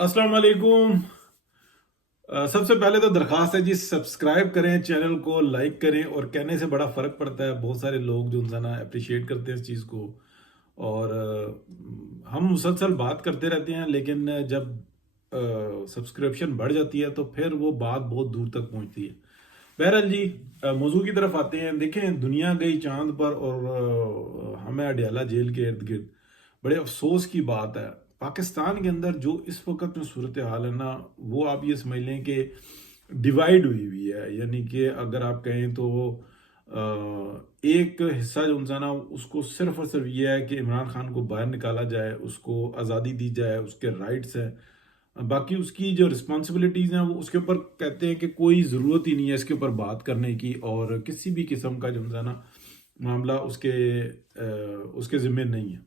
السلام علیکم۔ سب سے پہلے تو درخواست ہے جی، سبسکرائب کریں، چینل کو لائک کریں، اور کہنے سے بڑا فرق پڑتا ہے۔ بہت سارے لوگ جو انسان اپریشیٹ کرتے ہیں اس چیز کو، اور ہم مسلسل بات کرتے رہتے ہیں، لیکن جب سبسکرپشن بڑھ جاتی ہے تو پھر وہ بات بہت دور تک پہنچتی ہے۔ بہرحال جی، موضوع کی طرف آتے ہیں۔ دیکھیں، دنیا گئی چاند پر اور ہمیں اڈیالہ جیل کے ارد گرد۔ بڑے افسوس کی بات ہے، پاکستان کے اندر جو اس وقت میں صورتحال ہے نا، وہ آپ یہ سمجھ لیں کہ ڈیوائیڈ ہوئی ہے۔ یعنی کہ اگر آپ کہیں تو ایک حصہ جو انسان ہے اس کو صرف اور صرف یہ ہے کہ عمران خان کو باہر نکالا جائے، اس کو آزادی دی جائے، اس کے رائٹس ہیں، باقی اس کی جو رسپانسبلٹیز ہیں وہ اس کے اوپر کہتے ہیں کہ کوئی ضرورت ہی نہیں ہے اس کے اوپر بات کرنے کی، اور کسی بھی قسم کا جو ہے نا معاملہ اس کے ذمہ نہیں ہے۔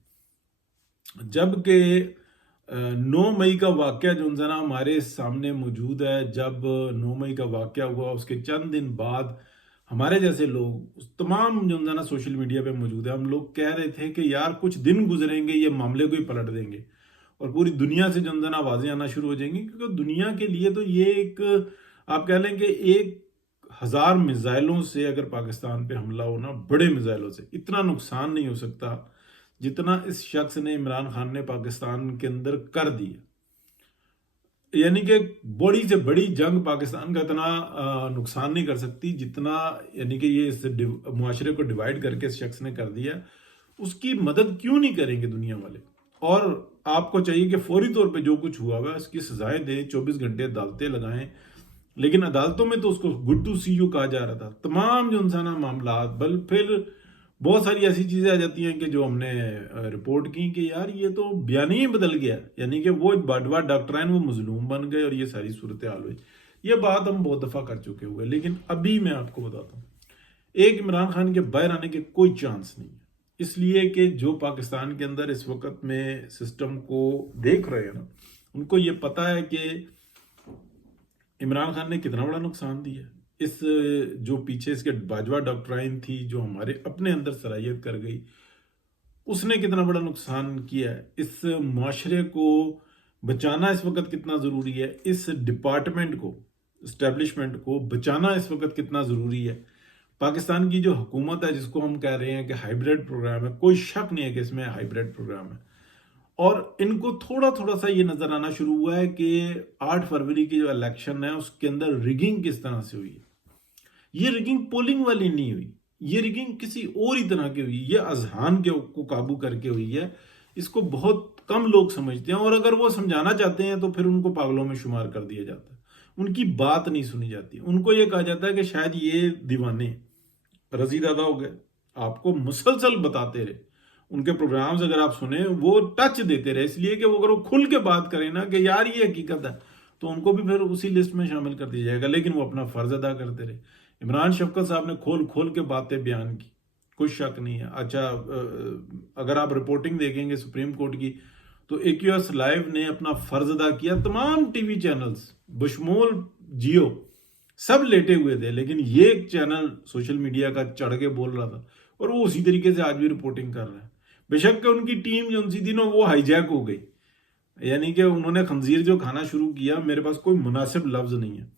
جبکہ 9 مئی کا واقعہ جو ہے نا ہمارے سامنے موجود ہے۔ جب 9 مئی کا واقعہ ہوا، اس کے چند دن بعد ہمارے جیسے لوگ تمام جو ہے نا سوشل میڈیا پہ موجود ہے، ہم لوگ کہہ رہے تھے کہ یار کچھ دن گزریں گے، یہ معاملے کو ہی پلٹ دیں گے اور پوری دنیا سے جو ہے نا آوازیں آنا شروع ہو جائیں گی، کیونکہ دنیا کے لیے تو یہ ایک، آپ کہہ لیں کہ 1,000 میزائلوں سے اگر پاکستان پہ حملہ ہونا، بڑے میزائلوں سے اتنا نقصان نہیں ہو سکتا جتنا اس شخص نے، عمران خان نے پاکستان کے اندر کر دیا۔ یعنی کہ بڑی سے بڑی جنگ پاکستان کا اتنا نقصان نہیں کر سکتی جتنا، یعنی کہ یہ اس معاشرے کو ڈیوائیڈ کر کے اس شخص نے کر دیا۔ اس کی مدد کیوں نہیں کریں گے دنیا والے؟ اور آپ کو چاہیے کہ فوری طور پہ جو کچھ ہوا ہوا ہے اس کی سزائیں دیں، 24 گھنٹے عدالتیں لگائیں۔ لیکن عدالتوں میں تو اس کو گڈ ٹو سی یو کہا جا رہا تھا۔ تمام جو انسان معاملات، پھر بہت ساری ایسی چیزیں آ جاتی ہیں کہ جو ہم نے رپورٹ کی کہ یار یہ تو بیانیہ ہی بدل گیا، یعنی کہ وہ باڈوا ڈاکٹرائن وہ مظلوم بن گئے اور یہ ساری صورتحال ہوئی۔ یہ بات ہم بہت دفعہ کر چکے ہوئے، لیکن ابھی میں آپ کو بتاتا ہوں، ایک عمران خان کے باہر آنے کے کوئی چانس نہیں ہے، اس لیے کہ جو پاکستان کے اندر اس وقت میں سسٹم کو دیکھ رہے ہیں نا، ان کو یہ پتا ہے کہ عمران خان نے کتنا بڑا نقصان دیا ہے۔ اس جو پیچھے اس کے باجوہ ڈاکٹرائن تھی جو ہمارے اپنے اندر سرایت کر گئی، اس نے کتنا بڑا نقصان کیا ہے۔ اس معاشرے کو بچانا اس وقت کتنا ضروری ہے، اس ڈپارٹمنٹ کو، اسٹیبلشمنٹ کو بچانا اس وقت کتنا ضروری ہے۔ پاکستان کی جو حکومت ہے، جس کو ہم کہہ رہے ہیں کہ ہائیبریڈ پروگرام ہے، کوئی شک نہیں ہے کہ اس میں ہائیبریڈ پروگرام ہے، اور ان کو تھوڑا تھوڑا سا یہ نظر آنا شروع ہوا ہے کہ 8 فروری کی جو الیکشن ہے اس کے اندر ریگنگ کس طرح سے ہوئی ہے۔ یہ ریگنگ پولنگ والی نہیں ہوئی، یہ ریگنگ کسی اور ہی طرح کی ہوئی، یہ اذہان کو قابو کر کے ہوئی ہے۔ اس کو بہت کم لوگ سمجھتے ہیں، اور اگر وہ سمجھانا چاہتے ہیں تو پھر ان کو پاگلوں میں شمار کر دیا جاتا ہے، ان کی بات نہیں سنی جاتی۔ ان کو یہ کہا جاتا ہے کہ شاید یہ دیوانے رضی دادا ہو گئے، آپ کو مسلسل بتاتے رہے، ان کے پروگرامز اگر آپ سنیں وہ ٹچ دیتے رہے، اس لیے کہ وہ اگر وہ کھل کے بات کریں نا کہ یار یہ حقیقت ہے، تو ان کو بھی پھر اسی لسٹ میں شامل کر دیا جائے گا، لیکن وہ اپنا فرض ادا کرتے رہے۔ عمران شفقت صاحب نے کھول کھول کے باتیں بیان کی، کوئی شک نہیں ہے۔ اچھا، اگر آپ رپورٹنگ دیکھیں گے سپریم کورٹ کی، تو AQS لائیو نے اپنا فرض ادا کیا، تمام ٹی وی چینلز بشمول جیو سب لیٹے ہوئے تھے، لیکن یہ ایک چینل سوشل میڈیا کا چڑھ کے بول رہا تھا، اور وہ اسی طریقے سے آج بھی رپورٹنگ کر رہا ہے۔ بے شک کہ ان کی ٹیم جو اسی دنوں وہ ہائی جیک ہو گئی، یعنی کہ انہوں نے خنزیر جو کھانا شروع کیا، میرے پاس کوئی مناسب لفظ نہیں ہے،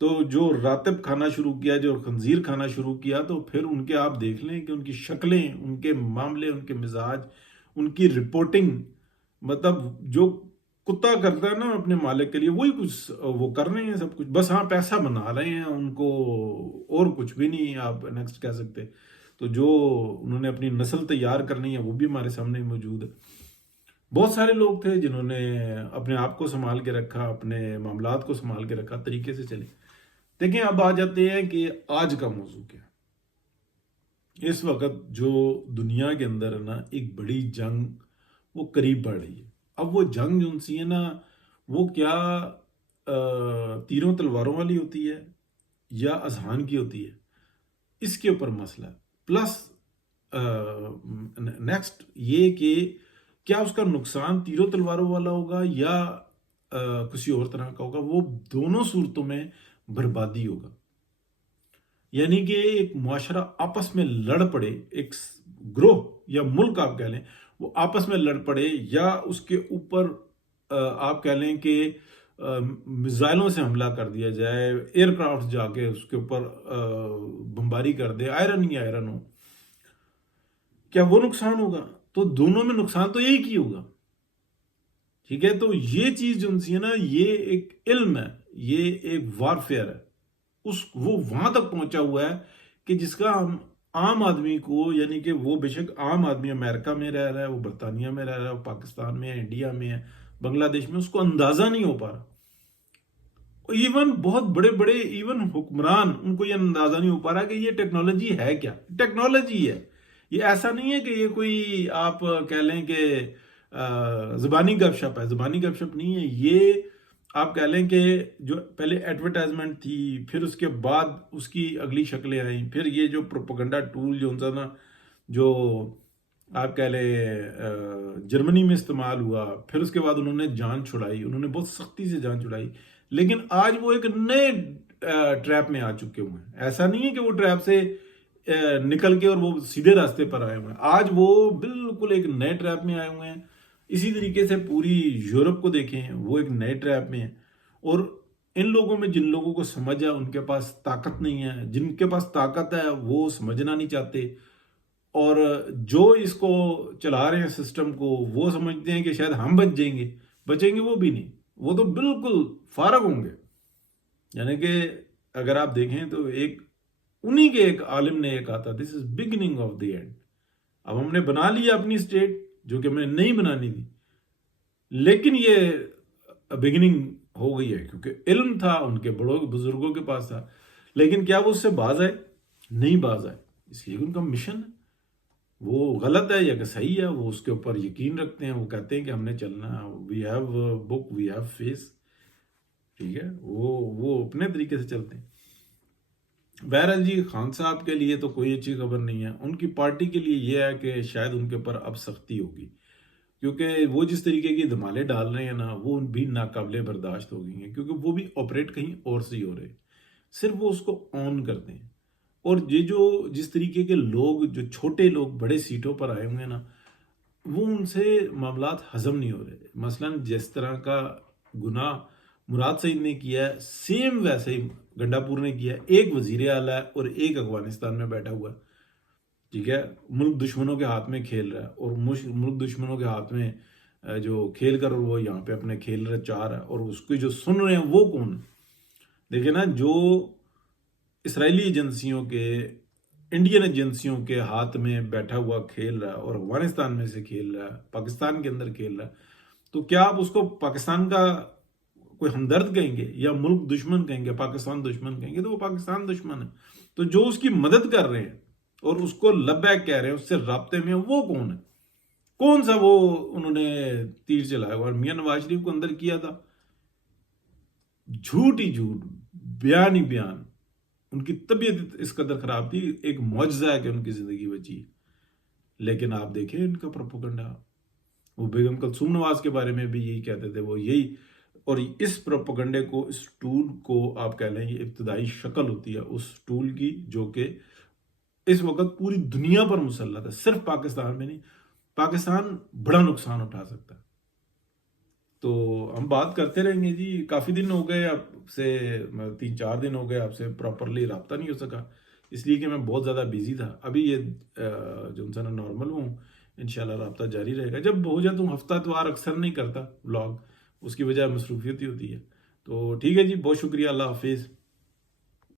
تو جو راتب کھانا شروع کیا، جو خنزیر کھانا شروع کیا، تو پھر ان کے آپ دیکھ لیں کہ ان کی شکلیں، ان کے معاملے، ان کے مزاج، ان کی رپورٹنگ، مطلب جو کتا کرتا ہے نا اپنے مالک کے لیے، وہی کچھ وہ کر رہے ہیں سب کچھ، بس ہاں پیسہ بنا رہے ہیں ان کو، اور کچھ بھی نہیں آپ نیکسٹ کہہ سکتے۔ تو جو انہوں نے اپنی نسل تیار کرنی ہے وہ بھی ہمارے سامنے موجود ہے۔ بہت سارے لوگ تھے جنہوں نے اپنے آپ کو سنبھال کے رکھا، اپنے معاملات کو سنبھال کے رکھا، طریقے سے چلے۔ دیکھیں، اب آ جاتے ہیں کہ آج کا موضوع کیا ہے۔ اس وقت جو دنیا کے اندر ہے نا ایک بڑی جنگ وہ قریب بڑھ رہی ہے۔ اب وہ جنگ جو سی ہے نا، وہ کیا تیروں تلواروں والی ہوتی ہے یا اذہان کی ہوتی ہے، اس کے اوپر مسئلہ ہے۔ پلس نیکسٹ یہ کہ کیا اس کا نقصان تیروں تلواروں والا ہوگا یا کسی اور طرح کا ہوگا، وہ دونوں صورتوں میں بربادی ہوگا۔ یعنی کہ ایک معاشرہ آپس میں لڑ پڑے، ایک گروہ یا ملک آپ کہہ لیں، وہ آپس میں لڑ پڑے، یا اس کے اوپر آپ کہہ لیں کہ میزائلوں سے حملہ کر دیا جائے، ایئر کرافٹ جا کے اس کے اوپر بمباری کر دے، آئرن ہی آئرن ہو، کیا وہ نقصان ہوگا؟ تو دونوں میں نقصان تو ایک ہی ہوگا. ٹھیک ہے، تو یہ چیز جو سی ہے نا، یہ ایک علم ہے، یہ ایک وارفیئر ہے. وہ وہاں تک پہنچا ہوا ہے کہ جس کا ہم عام آدمی کو، یعنی کہ وہ بے شک عام آدمی امریکہ میں رہ رہا ہے، وہ برطانیہ میں رہ رہا ہے، وہ پاکستان میں ہے، انڈیا میں ہے، بنگلہ دیش میں، اس کو اندازہ نہیں ہو پا رہا. ایون بہت بڑے بڑے ایون حکمران، ان کو یہ اندازہ نہیں ہو پا رہا کہ یہ ٹیکنالوجی ہے کیا. ٹیکنالوجی ہے یہ، ایسا نہیں ہے کہ یہ کوئی آپ کہہ لیں کہ زبانی گپ شپ ہے. زبانی گپ شپ نہیں ہے یہ. آپ کہہ لیں کہ جو پہلے ایڈورٹائزمنٹ تھی، پھر اس کے بعد اس کی اگلی شکلیں آئیں، پھر یہ جو پروپیگنڈا ٹول جو تھا نا، جو آپ کہہ لیں جرمنی میں استعمال ہوا، پھر اس کے بعد انہوں نے جان چھڑائی، انہوں نے بہت سختی سے جان چھڑائی. لیکن آج وہ ایک نئے ٹریپ میں آ چکے ہوئے ہیں. ایسا نہیں ہے کہ وہ ٹریپ سے نکل کے اور وہ سیدھے راستے پر آئے ہوئے ہیں. آج وہ بالکل ایک نئے ٹریپ میں آئے ہوئے ہیں. اسی طریقے سے پوری یورپ کو دیکھیں، وہ ایک نئے ٹریپ میں ہے. اور ان لوگوں میں جن لوگوں کو سمجھ ہے، ان کے پاس طاقت نہیں ہے. جن کے پاس طاقت ہے وہ سمجھنا نہیں چاہتے، اور جو اس کو چلا رہے ہیں سسٹم کو، وہ سمجھتے ہیں کہ شاید ہم بچ جائیں گے. بچیں گے وہ بھی نہیں، وہ تو بالکل فارغ ہوں گے. یعنی کہ اگر آپ دیکھیں تو انہی کے ایک عالم نے ایک کہا تھا، this is beginning of the end. اب ہم نے بنا لیا اپنی اسٹیٹ جو کہ ہمیں نہیں بنانی تھی، لیکن یہ بگننگ ہو گئی ہے کیونکہ علم تھا ان کے بڑوں بزرگوں کے پاس تھا. لیکن کیا وہ اس سے باز آئے؟ نہیں باز آئے. اس لیے ان کا مشن ہے، وہ غلط ہے یا کہ صحیح ہے، وہ اس کے اوپر یقین رکھتے ہیں. وہ کہتے ہیں کہ ہم نے چلنا، we have book, we have fees. ٹھیک ہے، وہ اپنے طریقے سے چلتے ہیں. بہرحال جی، خان صاحب کے لیے تو کوئی اچھی خبر نہیں ہے. ان کی پارٹی کے لیے یہ ہے کہ شاید ان کے اوپر اب سختی ہوگی، کیونکہ وہ جس طریقے کی دھمالے ڈال رہے ہیں نا، وہ بھی ناقابل برداشت ہو گئی ہیں. کیونکہ وہ بھی آپریٹ کہیں اور سے ہی ہو رہے ہیں، صرف وہ اس کو آن کرتے ہیں. اور یہ جو جس طریقے کے لوگ، جو چھوٹے لوگ بڑے سیٹوں پر آئے ہوئے ہیں نا، وہ ان سے معاملات ہضم نہیں ہو رہے. مثلا جس طرح کا گناہ مراد سعید نے کیا ہے، سیم ویسے ہی گنڈا پور نے کیا ہے. ایک وزیر اعلیٰ ہے اور ایک افغانستان میں بیٹھا ہوا ہے. ٹھیک ہے، ملک دشمنوں کے ہاتھ میں کھیل رہا ہے، اور ملک دشمنوں کے ہاتھ میں جو کھیل کر وہ یہاں پہ اپنے کھیل رہا چاہ رہا ہے. اور اس کو جو سن رہے ہیں وہ کون ہے؟ دیکھیں نا، جو اسرائیلی ایجنسیوں کے، انڈین ایجنسیوں کے ہاتھ میں بیٹھا ہوا کھیل رہا ہے، اور افغانستان میں سے کھیل رہا ہے، پاکستان کے اندر کھیل رہا ہے، تو کیا آپ اس کو پاکستان کا کوئی ہمدرد کہیں گے، یا ملک دشمن کہیں گے، پاکستان دشمن کہیں گے؟ تو وہ پاکستان دشمن ہے. تو جو اس کی مدد کر رہے ہیں اور اس کو لبیک کہہ رہے ہیں، اس سے رابطے میں ہیں، وہ کون ہے؟ کون سا وہ انہوں نے تیر چلایا ہوا؟ اور میاں نواز شریف کو اندر کیا تھا، جھوٹ ہی جھوٹ، بیان ہی بیان. ان کی طبیعت اس قدر خراب تھی، ایک معجزہ ہے کہ ان کی زندگی بچی. لیکن آپ دیکھیں ان کا پروپیگنڈا. وہ بیگم کلثوم نواز کے بارے میں بھی یہی کہتے تھے، وہ یہی. اور اس پروپیگنڈے کو، اس ٹول کو آپ کہہ لیں، یہ ابتدائی شکل ہوتی ہے اس ٹول کی، جو کہ اس وقت پوری دنیا پر مسلط ہے، صرف پاکستان میں نہیں. پاکستان بڑا نقصان اٹھا سکتا ہے. تو ہم بات کرتے رہیں گے جی. کافی دن ہو گئے آپ سے، 3-4 دن ہو گئے آپ سے پراپرلی رابطہ نہیں ہو سکا، اس لیے کہ میں بہت زیادہ بیزی تھا. ابھی یہ جو انسان نارمل ہوں، انشاءاللہ رابطہ جاری رہے گا. جب ہو جاتا ہوں ہفتہ اتوار اکثر نہیں کرتا ولاگ، اس کی وجہ مصروفیت ہی ہوتی ہے. تو ٹھیک ہے جی، بہت شکریہ، اللہ حافظ.